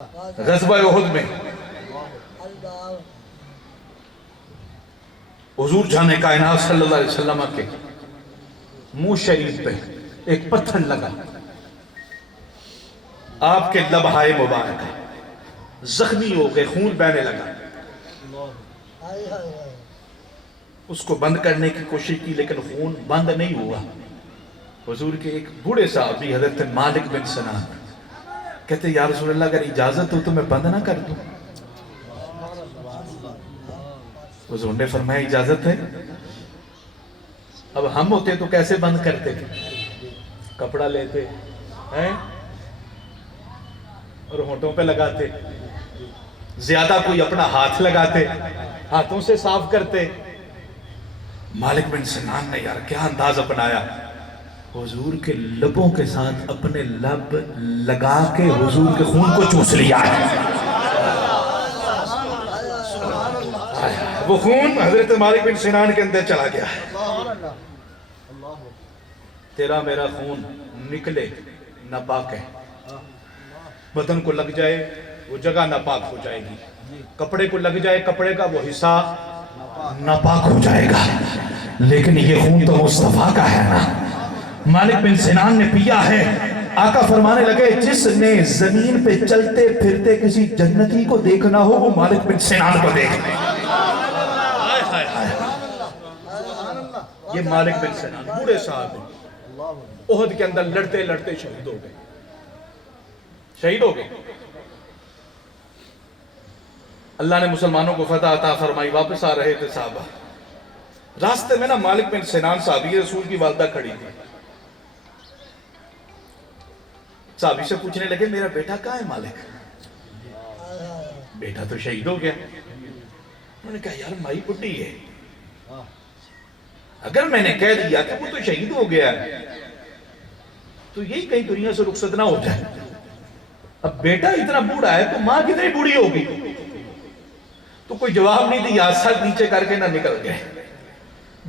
غزوہ احد میں حضور جانے کائنات صلی اللہ علیہ وسلم کے منہ شریف پہ ایک پتھر لگا، آپ کے لبہائے مبارک زخمی ہو گئے، خون بہنے لگا۔ اس کو بند کرنے کی کوشش کی لیکن خون بند نہیں ہوا۔ حضور کے ایک بوڑھے صحابی حضرت مالک بن سنان کہتے یا رسول اللہ اگر اجازت ہو تو میں بند نہ کر دوں۔ حضور نے فرمایا اجازت ہے۔ اب ہم ہوتے تو کیسے بند کرتے تھے؟ کپڑا لیتے ہیں اور ہونٹوں پہ لگاتے، زیادہ کوئی اپنا ہاتھ لگاتے، ہاتھوں سے صاف کرتے۔ مالک بن سنان نے یار کیا انداز اپنایا، حضور کے لبوں کے ساتھ اپنے لب لگا کے حضور کے خون کو چوس لیا ہے۔ وہ خون حضرت مالک بن سنان کے اندر چلا گیا ہے۔ تیرا میرا خون نکلے ناپاک ہے، بدن کو لگ جائے وہ جگہ ناپاک ہو جائے گی، کپڑے کو لگ جائے کپڑے کا وہ حصہ ناپاک ہو جائے گا، لیکن یہ خون تو مصطفیٰ کا ہے نا۔ مالک بن سنان نے پیا ہے۔ آقا فرمانے لگے جس نے زمین پہ چلتے پھرتے کسی جنتی کو دیکھنا ہو وہ مالک بن سنان کو دیکھنا۔ یہ مالک بن سنان بوڑھے صاحب ہیں، احد کے اندر لڑتے لڑتے شہید ہو گئے، شہید ہو گئے۔ اللہ نے مسلمانوں کو فتح عطا فرمائی، واپس آ رہے تھے صحابہ، راستے میں نا مالک بن سنان صحابی رسول کی والدہ کھڑی تھی۔ صحابی سے پوچھنے لگے میرا بیٹا کہاں ہے مالک؟ بیٹا تو شہید ہو گیا۔ انہوں نے کہا یار مائی بڈھی ہے، اگر میں نے کہہ دیا کہ وہ تو شہید ہو گیا تو یہی کہیں دنیا سے رخصت نہ ہو جائے۔ اب بیٹا اتنا بوڑھا ہے تو ماں کتنی بوڑھی ہوگی؟ تو کوئی جواب نہیں دیا، سر نیچے کر کے نہ نکل گئے۔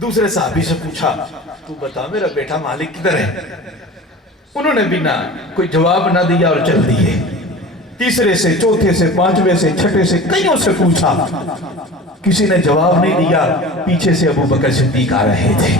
دوسرے صحابی سے پوچھا تو بتا میرا بیٹا مالک کدھر ہے؟ انہوں نے بھی نہ کوئی جواب نہ دیا اور چل دیے۔ تیسرے سے چوتھے سے پانچویں سے چھٹے سے کئیوں سے پوچھا، کسی نے جواب نہیں دیا۔ پیچھے سے ابو بکر صدیق آ رہے تھے۔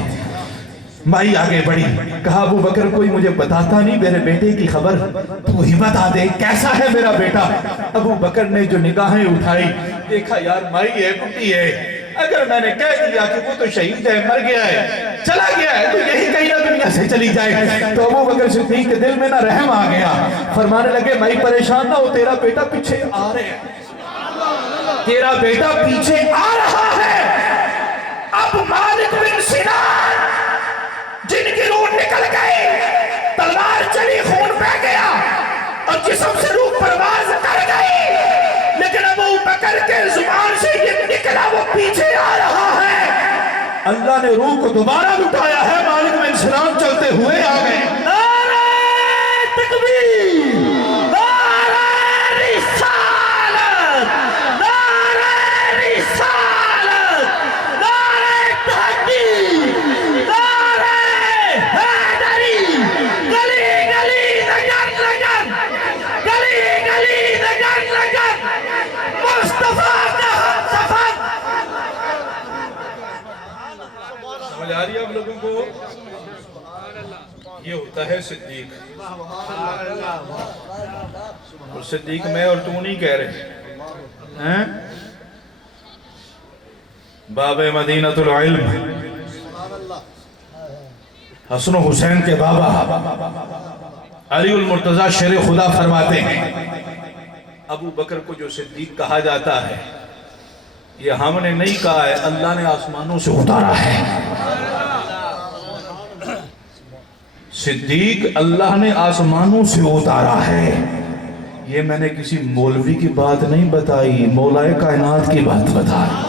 مائی آگے بڑھی، کہا ابو بکر کوئی مجھے بتاتا نہیں میرے بیٹے کی خبر، تو ہی بتا دے کیسا ہے میرا بیٹا۔ ابو بکر نے جو نگاہیں اٹھائی دیکھا یار مائی ہے بڈھی ہے، اگر میں نے کہہ دیا کہ وہ تو شہید ہے مر گیا ہے چلا گیا ہے تو یہی کہیں نہ دنیا سے چلی جائے۔ تو ابو بکر صدیق کے دل میں نہ رحم آ گیا، فرمانے لگے مائی پریشان نہ ہو، تیرا بیٹا پیچھے آ رہے ہیں، تیرا بیٹا پیچھے آ رہا ہے۔ اب مالک بن سنان جن کی روح نکل گئی، تلوار چلی خون بہ گیا اور جسم سے روح پرواز کر گئی، لیکن ابو بکر کے زبان سے یہ نکلا وہ پیچھے آ رہا ہے۔ اللہ نے روح کو دوبارہ لٹایا ہے، مالک بن سنان چلتے ہوئے آ گئے۔ نعرہ تکبیر، نعرہ رسالت، نعرہ رسالت، نعرہ تحقیق، نعرہ حیدری، گلی گلی لگن لگن، گلی گلی لگن لگن، مصطفیٰ کا سفر۔ سمجھ آ رہی ہے آپ لوگوں کو؟ یہ ہوتا ہے صدیق، اور صدیق میں اور تو نہیں کہہ رہے ہیں۔ باب مدینۃ العلم، حسن و حسین کے بابا علی المرتضی شیر خدا فرماتے ہیں ابو بکر کو جو صدیق کہا جاتا ہے یہ ہم نے نہیں کہا ہے، اللہ نے آسمانوں سے اتارا ہے۔ صدیق اللہ نے آسمانوں سے اتارا ہے، یہ میں نے کسی مولوی کی بات نہیں بتائی، مولا کائنات کی بات بتائی۔